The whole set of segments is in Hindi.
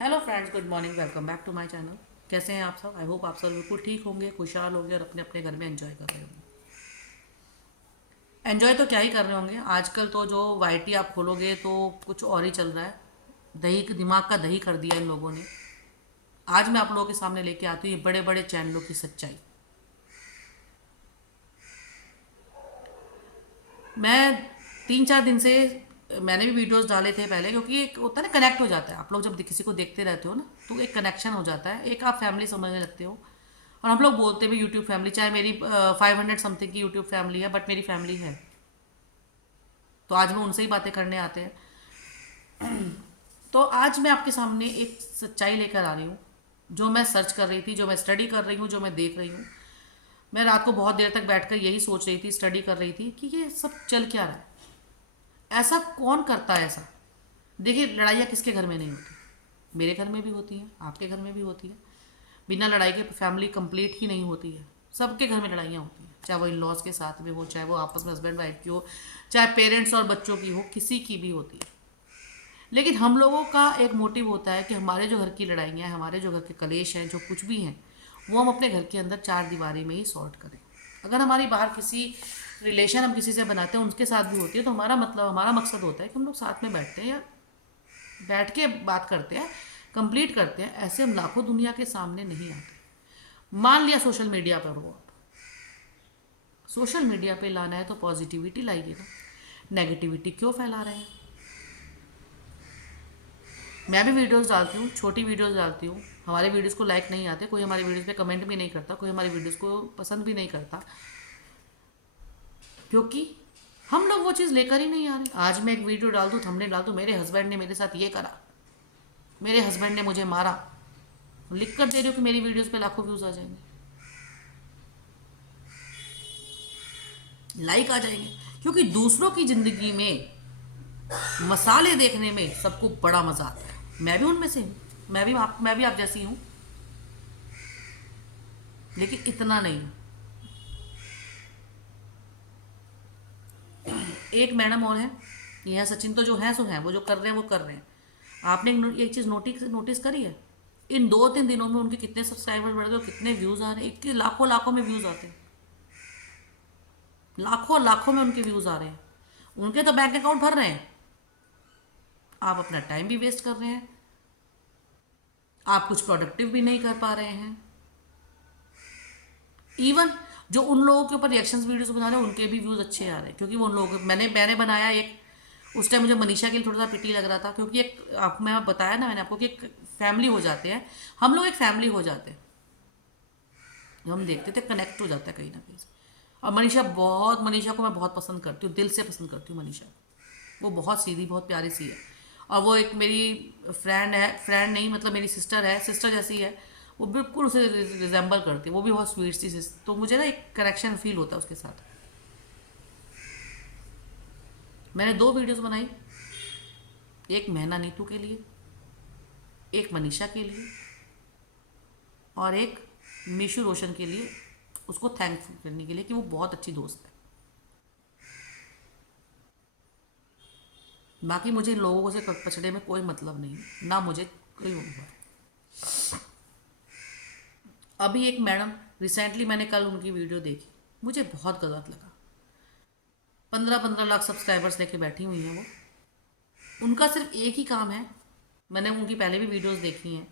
Hello friends, good morning. Welcome back to my channel. कैसे हैं आप सब? आई होप आप सब बिल्कुल ठीक होंगे, खुशहाल होंगे और अपने अपने घर में एंजॉय कर रहे होंगे। एंजॉय तो क्या ही कर रहे होंगे, आजकल तो जो वाईटी आप खोलोगे तो कुछ और ही चल रहा है। दिमाग का दही कर दिया इन लोगों ने। आज मैं आप लोगों के सामने लेके आती हूँ ये बड़े बड़े चैनलों की सच्चाई। मैं 3-4 दिन से मैंने भी वीडियोस डाले थे पहले, क्योंकि एक होता है ना, कनेक्ट हो जाता है। आप लोग जब किसी को देखते रहते हो ना, तो एक कनेक्शन हो जाता है, एक आप फैमिली समझने लगते हो। और हम लोग बोलते भी यूट्यूब फैमिली, चाहे मेरी 500 समथिंग की यूट्यूब फैमिली है, बट मेरी फैमिली है। तो आज मैं उनसे ही बातें करने आते हैं। तो आज मैं आपके सामने एक सच्चाई लेकर आ रही हूँ, जो मैं सर्च कर रही थी, जो मैं स्टडी कर रही हूँ, जो मैं देख रही हूँ। मैं रात को बहुत देर तक बैठकर यही सोच रही थी, स्टडी कर रही थी कि ये सब चल क्या रहा है। ऐसा कौन करता है ऐसा? देखिए, लड़ाइयाँ किसके घर में नहीं होती? मेरे घर में भी होती हैं, आपके घर में भी होती है। बिना लड़ाई के फैमिली कंप्लीट ही नहीं होती है। सबके घर में लड़ाइयाँ होती हैं, चाहे वो इन लॉज के साथ में हो, चाहे वो आपस में हस्बैंड वाइफ की हो, चाहे पेरेंट्स और बच्चों की हो, किसी की भी होती है। लेकिन हम लोगों का एक मोटिव होता है कि हमारे जो घर की लड़ाइयाँ हैं, हमारे जो घर के कलेश हैं, जो कुछ भी हैं, वो हम अपने घर के अंदर चार दीवारी में ही सॉर्ट करें। अगर हमारी बाहर किसी रिलेशन हम किसी से बनाते हैं, उनके साथ भी होती है, तो हमारा मतलब, हमारा मकसद होता है कि हम लोग साथ में बैठते हैं या बैठ के बात करते हैं, कंप्लीट करते हैं। ऐसे हम लाखों दुनिया के सामने नहीं आते। मान लिया सोशल मीडिया पर हो आप, सोशल मीडिया पे लाना है तो पॉजिटिविटी लाइए ना, नेगेटिविटी क्यों फैला रहे हैं? मैं भी वीडियोस डालती हूँ, छोटी वीडियोस डालती हूँ। हमारे वीडियोस को लाइक नहीं आते, कोई हमारी वीडियोस पे कमेंट भी नहीं करता, कोई हमारी वीडियोस को पसंद भी नहीं करता, क्योंकि हम लोग वो चीज़ लेकर ही नहीं आ रहे। आज मैं एक वीडियो डाल दूँ, थंबनेल डाल दूँ, मेरे हस्बैंड ने मेरे साथ ये करा, मेरे हस्बैंड ने मुझे मारा, लिख कर दे रही हूँ कि मेरी वीडियोस पे लाखों व्यूज़ आ जाएंगे, लाइक आ जाएंगे। क्योंकि दूसरों की ज़िंदगी में मसाले देखने में सबको बड़ा मज़ा आता है। मैं भी उनमें से हूँ, मैं भी आप जैसी हूँ, लेकिन इतना नहीं। एक मैडम और है, यह सचिन, तो जो है सो है, वो जो कर रहे हैं वो कर रहे हैं। आपने एक चीज़ नोटिस नोटिस करी है? इन 2-3 दिनों में उनके कितने सब्सक्राइबर्स बढ़ गए और कितने व्यूज़ आ रहे हैं? इतने लाखों लाखों में व्यूज़ आते हैं, लाखों लाखों में उनके व्यूज़ आ रहे हैं। उनके तो बैंक अकाउंट भर रहे हैं, आप अपना टाइम भी वेस्ट कर रहे हैं, आप कुछ प्रोडक्टिव भी नहीं कर पा रहे हैं। इवन जो उन लोगों के ऊपर रिएक्शंस वीडियोस बना रहे हैं, उनके भी व्यूज़ अच्छे आ रहे हैं, क्योंकि वो उन लोगों, मैंने बनाया एक, उस टाइम मुझे मनीषा के लिए थोड़ा सा पिटी लग रहा था, क्योंकि एक आप, मैं बताया ना मैंने आपको कि एक फैमिली हो जाते हैं हम लोग, एक फैमिली हो जाते हैं। जो हम देखते थे, कनेक्ट हो जाता है कहीं ना कहीं से। और मनीषा को मैं बहुत पसंद करती हूँ, दिल से पसंद करती हूँ मनीषा। वो बहुत सीधी, बहुत प्यारी सी है। और वो एक मेरी फ्रेंड है, फ्रेंड नहीं मतलब मेरी सिस्टर है, सिस्टर जैसी है। वो बिल्कुल उसे रिजेंबल करती है, वो भी बहुत स्वीट सी तो मुझे ना एक कनेक्शन फील होता है उसके साथ। मैंने 2 वीडियोस बनाई, एक महना नीतू के लिए, एक मनीषा के लिए, और एक मीशू रोशन के लिए, उसको थैंक करने के लिए कि वो बहुत अच्छी दोस्त है। बाकी मुझे इन लोगों से पछड़े में कोई मतलब नहीं, ना मुझे कोई वो हुआ। अभी एक मैडम, रिसेंटली मैंने कल उनकी वीडियो देखी, मुझे बहुत गलत लगा। 15-15 लाख सब्सक्राइबर्स लेके बैठी हुई हैं वो। उनका सिर्फ एक ही काम है, मैंने उनकी पहले भी वीडियोस देखी हैं,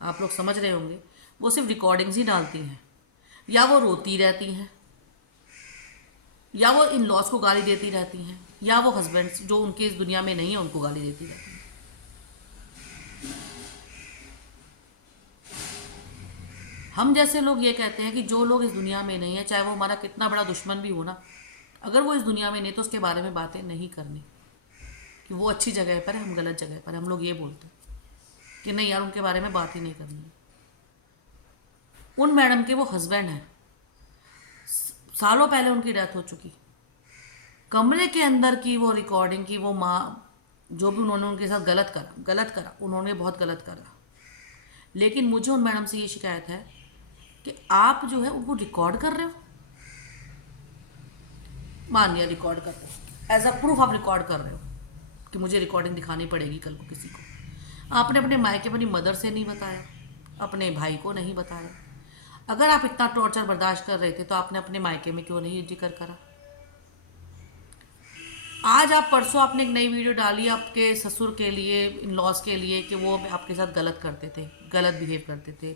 आप लोग समझ रहे होंगे। वो सिर्फ रिकॉर्डिंग्स ही डालती हैं, या वो रोती रहती हैं, या वो इन लॉज को गाली देती रहती हैं, या वो हस्बैंड्स जो उनके इस दुनिया में नहीं है उनको गाली देती रहती हैं। हम जैसे लोग ये कहते हैं कि जो लोग इस दुनिया में नहीं है, चाहे वो हमारा कितना बड़ा दुश्मन भी हो ना, अगर वो इस दुनिया में नहीं तो उसके बारे में बातें नहीं करनी, कि वो अच्छी जगह पर है, हम गलत जगह पर है। हम लोग ये बोलते हैं कि नहीं यार, उनके बारे में बात ही नहीं करनी है। उन मैडम के वो हस्बैंड हैं, सालों पहले उनकी डेथ हो चुकी। कमरे के अंदर की वो रिकॉर्डिंग की वो माँ, जो भी उन्होंने उनके साथ गलत करा, उन्होंने बहुत गलत करा। लेकिन मुझे उन मैडम से ये शिकायत है कि आप जो है उनको रिकॉर्ड कर रहे हो। मान लिया रिकॉर्ड कर रहे हो, एज अ प्रूफ आप रिकॉर्ड कर रहे हो कि मुझे रिकॉर्डिंग दिखानी पड़ेगी कल को किसी को। आपने अपने मायके अपनी मदर से नहीं बताया, अपने भाई को नहीं बताया। अगर आप इतना टॉर्चर बर्दाश्त कर रहे थे तो आपने अपने मायके में क्यों नहीं जिक्र करा? आज आप परसों आपने एक नई वीडियो डाली आपके ससुर के लिए, इन लॉज के लिए, कि वो आपके साथ गलत करते थे, गलत बिहेव करते थे,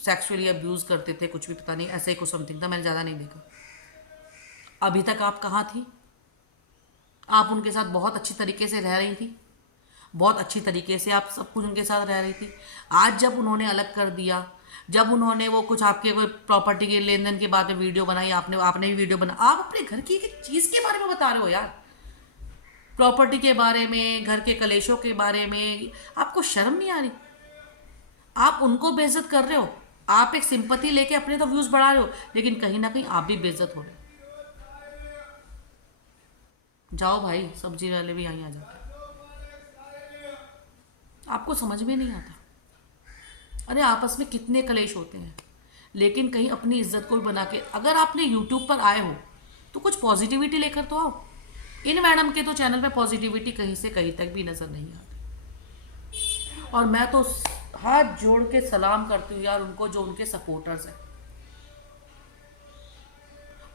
सेक्सुअली अब्यूज़ करते थे, कुछ भी पता नहीं ऐसे ही कुछ समथिंग था, मैंने ज़्यादा नहीं देखा। अभी तक आप कहाँ थी? आप उनके साथ बहुत अच्छी तरीके से रह रही थी, बहुत अच्छी तरीके से आप सब कुछ उनके साथ रह रही थी। आज जब उन्होंने अलग कर दिया, जब उन्होंने वो कुछ आपके कोई प्रॉपर्टी के लेन देन के बाद में वीडियो बनाई, आपने आपने भी वीडियो बना, आप अपने घर की एक चीज़ के बारे में बता रहे हो यार, प्रॉपर्टी के बारे में, घर के कलेशों के बारे में, आपको शर्म नहीं आ रही? आप उनको बेइज्जत कर रहे हो, आप एक सिंपैथी लेके अपने तो व्यूज बढ़ा रहे हो, लेकिन कहीं ना कहीं आप भी बेइज्जत हो रहे हो। जाओ भाई, सब्जी वाले भी यहीं आ जाते हैं। आपको समझ में नहीं आता। अरे आपस में कितने कलेश होते हैं, लेकिन कहीं अपनी इज्जत को भी बना के, अगर आपने यूट्यूब पर आए हो तो कुछ पॉजिटिविटी लेकर तो आओ। इन मैडम के तो चैनल पे पॉजिटिविटी कहीं से कहीं तक भी नज़र नहीं आती। और मैं तो हाथ जोड़ के सलाम करती हूँ यार उनको, जो उनके सपोर्टर्स हैं।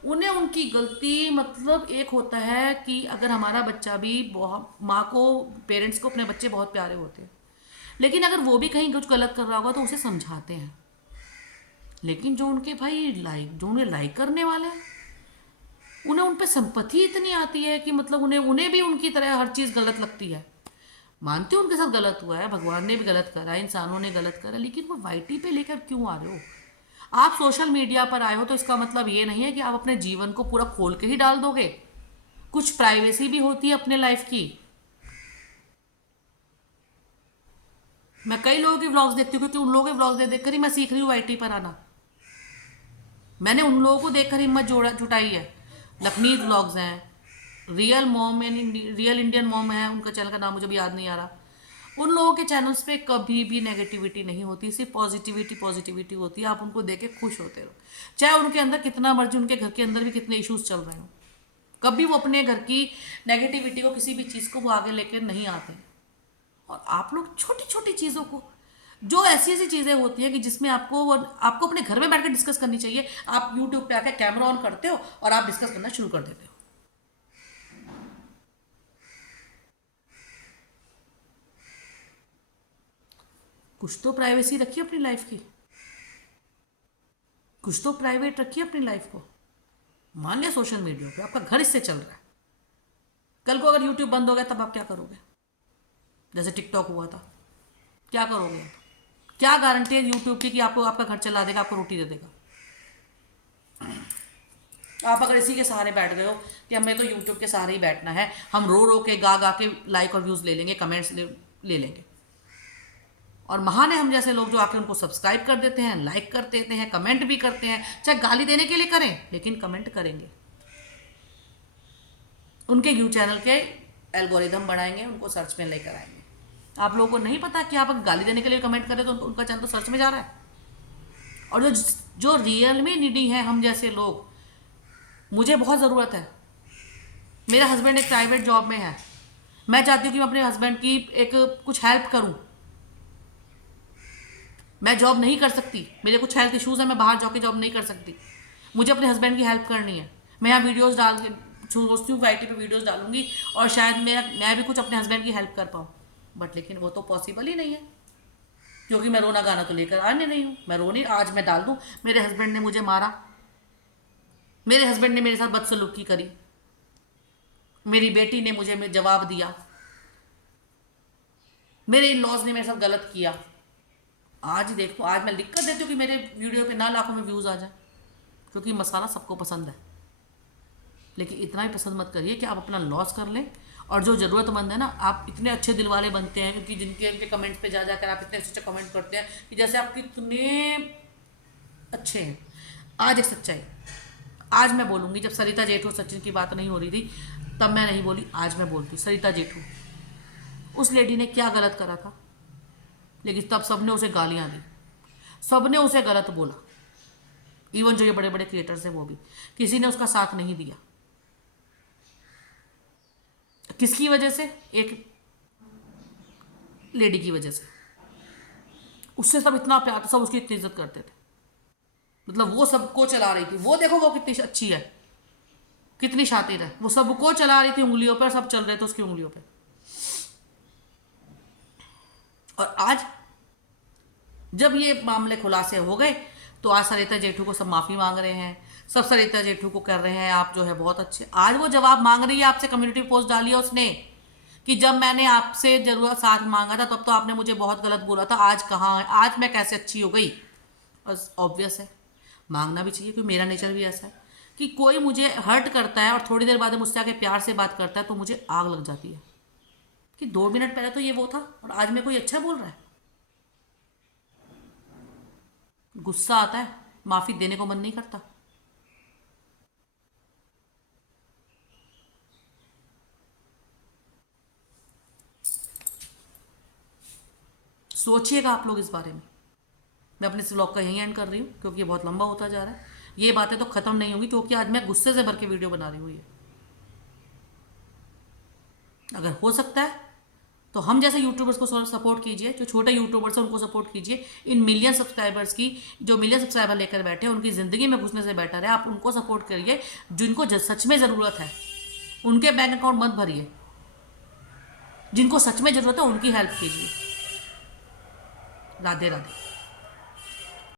उन्हें उनकी गलती, मतलब एक होता है कि अगर हमारा बच्चा भी बहुत, माँ को, पेरेंट्स को अपने बच्चे बहुत प्यारे होते हैं, लेकिन अगर वो भी कहीं कुछ गलत कर रहा होगा तो उसे समझाते हैं। लेकिन जो उनके भाई लाइक, जो उन्हें लाइक करने वाले हैं, उन्हें उन पर सिंपैथी इतनी आती है कि मतलब उन्हें उन्हें भी उनकी तरह हर चीज़ गलत लगती है। मानते हो उनके साथ गलत हुआ है, भगवान ने भी गलत करा है, इंसानों ने गलत करा, लेकिन वो वाईटी पे लेकर क्यों आ रहे हो? आप सोशल मीडिया पर आए हो तो इसका मतलब ये नहीं है कि आप अपने जीवन को पूरा खोल के ही डाल दोगे। कुछ प्राइवेसी भी होती है अपने लाइफ की। मैं कई लोगों के व्लॉग्स देखती हूँ, क्योंकि उन लोगों के व्लॉग्स देख देखकर ही मैं सीख रही हूँ वाईटी पर आना। मैंने उन लोगों को देखकर हिम्मत जोड़ा जुटाई है। लखनीत व्लॉग्स हैं, रियल मॉम यानी रियल इंडियन मॉम है, उनका चैनल का नाम मुझे भी याद नहीं आ रहा। उन लोगों के चैनल्स पे कभी भी नेगेटिविटी नहीं होती, सिर्फ पॉजिटिविटी पॉजिटिविटी होती है। आप उनको देख के खुश होते रहो, चाहे उनके अंदर कितना मर्जी, उनके घर के अंदर भी कितने इश्यूज चल रहे हो, कभी वो अपने घर की नेगेटिविटी को, किसी भी चीज़ को वो आगे लेकर नहीं आते। और आप लोग छोटी छोटी चीज़ों को, जो ऐसी ऐसी चीज़ें होती हैं कि जिसमें आपको अपने घर में बैठकर डिस्कस करनी चाहिए, आप यूट्यूब पे आकर कैमरा ऑन करते हो और आप डिस्कस करना शुरू कर देते हो। कुछ तो प्राइवेसी रखिए अपनी लाइफ की, कुछ तो प्राइवेट रखिए अपनी लाइफ को। मान लिया सोशल मीडिया पे आपका घर इससे चल रहा है, कल को अगर यूट्यूब बंद हो गया तब आप क्या करोगे? जैसे टिकटॉक हुआ था, क्या करोगे आप? क्या गारंटी है यूट्यूब की कि आपको आपका घर चला देगा, आपको रोटी दे देगा? आप अगर इसी के सहारे बैठ गए हो कि हमें तो यूट्यूब के सहारे ही बैठना है, हम रो रो के गा गा के लाइक और व्यूज़ ले लेंगे, कमेंट्स ले लेंगे, और महान है हम जैसे लोग जो आके उनको सब्सक्राइब कर देते हैं, लाइक कर देते हैं, कमेंट भी करते हैं, चाहे गाली देने के लिए करें लेकिन कमेंट करेंगे। उनके यू चैनल के एल्गोरिदम बढ़ाएंगे, उनको सर्च में लेकर आएंगे। आप लोगों को नहीं पता कि आप अगर गाली देने के लिए कमेंट करें तो उनका चैनल तो सर्च में जा रहा है। और जो जो रियल में निडी है हम जैसे लोग, मुझे बहुत ज़रूरत है, मेरा हस्बैंड एक प्राइवेट जॉब में है, मैं चाहती हूँ कि मैं अपने हस्बैंड की एक कुछ हेल्प करूँ। मैं जॉब नहीं कर सकती, मेरे कुछ हेल्थ इश्यूज़ हैं, मैं बाहर जाके जॉब नहीं कर सकती, मुझे अपने हस्बैंड की हेल्प करनी है। मैं यहाँ वीडियोज़ डाल के सोचती हूँ वाईटी पे वीडियोज़ डालूंगी और शायद मैं भी कुछ अपने हस्बैंड की हेल्प कर पाऊँ, बट लेकिन वो तो पॉसिबल ही नहीं है, क्योंकि मैं रोना गाना तो लेकर आने नहीं हूँ। मैं रोनी आज मैं डाल दूँ मेरे हस्बैंड ने मुझे मारा, मेरे हस्बैंड ने मेरे साथ बदसलूकी करी, मेरी बेटी ने मुझे जवाब दिया, मेरे इन लॉज ने मेरे साथ गलत किया। आज देखो, आज मैं लिख कर देती हूँ कि मेरे वीडियो पे ना लाखों में व्यूज़ आ जाए, क्योंकि मसाला सबको पसंद है, लेकिन इतना ही पसंद मत करिए कि आप अपना लॉस कर लें। और जो ज़रूरतमंद है ना, आप इतने अच्छे दिल वाले बनते हैं, क्योंकि जिनके उनके कमेंट्स पे जा जाकर आप इतने अच्छे कमेंट करते हैं कि जैसे आप कितने अच्छे हैं। आज एक सच्चाई, आज मैं बोलूँगी, जब सरिता जेठू सचिन की बात नहीं हो रही थी तब मैं नहीं बोली, आज मैं बोलती हूँ। सरिता जेठू, उस लेडी ने क्या गलत करा था, लेकिन तब सबने उसे गालियाँ दी, सबने उसे गलत बोला, इवन जो ये बड़े बड़े क्रिएटर्स हैं वो भी, किसी ने उसका साथ नहीं दिया। किसकी वजह से? एक लेडी की वजह से। उससे सब इतना प्यार था, सब उसकी इतनी इज्जत करते थे। मतलब वो सबको चला रही थी, वो देखो वो कितनी अच्छी है, कितनी शातिर है, वो सबको चला रही थी उंगलियों पर, सब चल रहे थे उसकी उंगलियों पे। और आज जब ये मामले खुलासे हो गए तो आज सरिता जेठू को सब माफ़ी मांग रहे हैं, सब सरिता जेठू को कर रहे हैं आप जो है बहुत अच्छे। आज वो जवाब मांग रही है आपसे, कम्युनिटी पोस्ट डाली है उसने कि जब मैंने आपसे जरूरत साथ मांगा था तब तो आपने मुझे बहुत गलत बोला था, आज कहाँ है, आज मैं कैसे अच्छी हो गई। बस ऑब्वियस है, मांगना भी चाहिए, क्योंकि मेरा नेचर भी ऐसा है कि कोई मुझे हर्ट करता है और थोड़ी देर बाद मुझसे आके प्यार से बात करता है तो मुझे आग लग जाती है कि 2 मिनट पहले तो ये वो था और आज मैं कोई अच्छा बोल रहा है। गुस्सा आता है, माफी देने को मन नहीं करता। सोचिएगा आप लोग इस बारे में। मैं अपने इस व्लॉग का यहीं एंड कर रही हूँ क्योंकि ये बहुत लंबा होता जा रहा है। ये बातें तो खत्म नहीं होंगी क्योंकि आज मैं गुस्से से भर के वीडियो बना रही हूँ ये। अगर हो सकता है तो हम जैसे यूट्यूबर्स को सपोर्ट कीजिए, जो छोटे यूट्यूबर्स हैं उनको सपोर्ट कीजिए। इन मिलियन सब्सक्राइबर्स की, जो मिलियन सब्सक्राइबर लेकर बैठे हैं उनकी ज़िंदगी में घुसने से बेटर है आप उनको सपोर्ट करिए। जिनको सच में ज़रूरत है उनके बैंक अकाउंट मत भरिए, जिनको सच में ज़रूरत है उनकी हेल्प कीजिए। राधे राधे।